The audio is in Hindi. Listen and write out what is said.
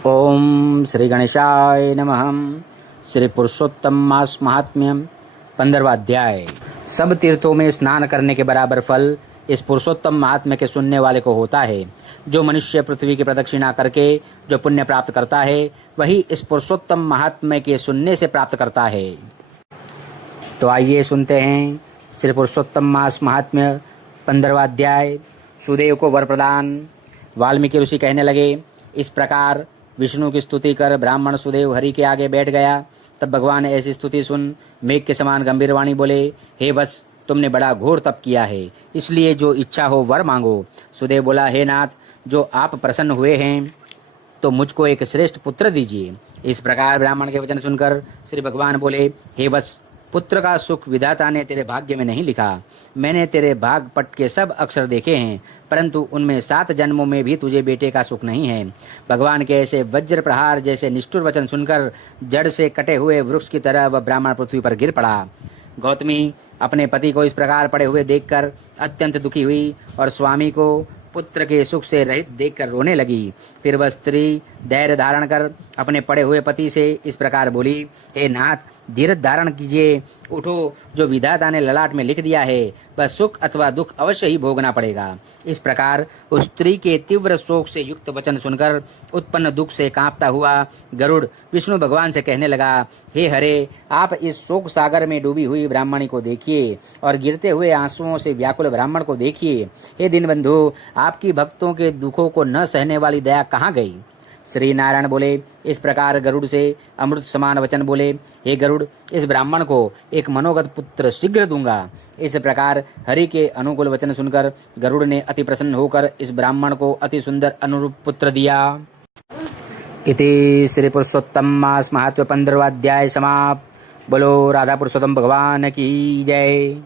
ओम श्री गणेशाय नमः। श्री पुरुषोत्तम मास महात्म्यम 15वां अध्याय। सब तीर्थों में स्नान करने के बराबर फल इस पुरुषोत्तम महात्म्य के सुनने वाले को होता है। जो मनुष्य पृथ्वी की प्रदक्षिणा करके जो पुण्य प्राप्त करता है वही इस पुरुषोत्तम महात्म्य के सुनने से प्राप्त करता है। तो आइए सुनते हैं श्री पुरुषोत्तम मास महात्म्य 15वां अध्याय। सुदेव को वर प्रदान। वाल्मीकि ऋषि कहने लगे, इस प्रकार विष्णु की स्तुति कर ब्राह्मण सुदेव हरि के आगे बैठ गया। तब भगवान ऐसी स्तुति सुन मेघ के समान गंभीर वाणी बोले, हे वत्स, तुमने बड़ा घोर तप किया है, इसलिए जो इच्छा हो वर मांगो। सुदेव बोला, हे नाथ, जो आप प्रसन्न हुए हैं तो मुझको एक श्रेष्ठ पुत्र दीजिए। इस प्रकार ब्राह्मण के वचन सुनकर श्री भगवान बोले, हे वत्स, पुत्र का सुख विधाता ने तेरे भाग्य में नहीं लिखा। मैंने तेरे भाग पट के सब अक्षर देखे हैं, परंतु उनमें 7 जन्मों में भी तुझे बेटे का सुख नहीं है। भगवान के ऐसे वज्र प्रहार जैसे निष्ठुर वचन सुनकर जड़ से कटे हुए वृक्ष की तरह वह ब्राह्मण पृथ्वी पर गिर पड़ा। गौतमी अपने पति को इस प्रकार पड़े हुए देखकर अत्यंत दुखी हुई और स्वामी को पुत्र के सुख से रहित देखकर रोने लगी। फिर वह स्त्री धैर्य धारण कर अपने पड़े हुए पति से इस प्रकार बोली, हे नाथ, धीरज धारण कीजिए, उठो, जो विधाता ने ललाट में लिख दिया है वह सुख अथवा दुख अवश्य ही भोगना पड़ेगा। इस प्रकार उस स्त्री के तीव्र शोक से युक्त वचन सुनकर उत्पन्न दुख से कांपता हुआ गरुड़ विष्णु भगवान से कहने लगा, हे हरे, आप इस शोक सागर में डूबी हुई ब्राह्मणी को देखिए और गिरते हुए आंसुओं से व्याकुल ब्राह्मण को देखिए। हे दीनबंधु, आपकी भक्तों के दुखों को न सहने वाली दया कहाँ गई? श्री नारायण बोले, इस प्रकार गरुड़ से अमृत समान वचन बोले, हे गरुड़, इस ब्राह्मण को एक मनोगत पुत्र शीघ्र दूंगा। इस प्रकार हरि के अनुकूल वचन सुनकर गरुड़ ने अति प्रसन्न होकर इस ब्राह्मण को अति सुंदर अनुरूप पुत्र दिया। इति श्री पुरुषोत्तम मास महात्म्य 15वां अध्याय समाप्त। बोलो राधा पुरुषोत्तम भगवान की जय।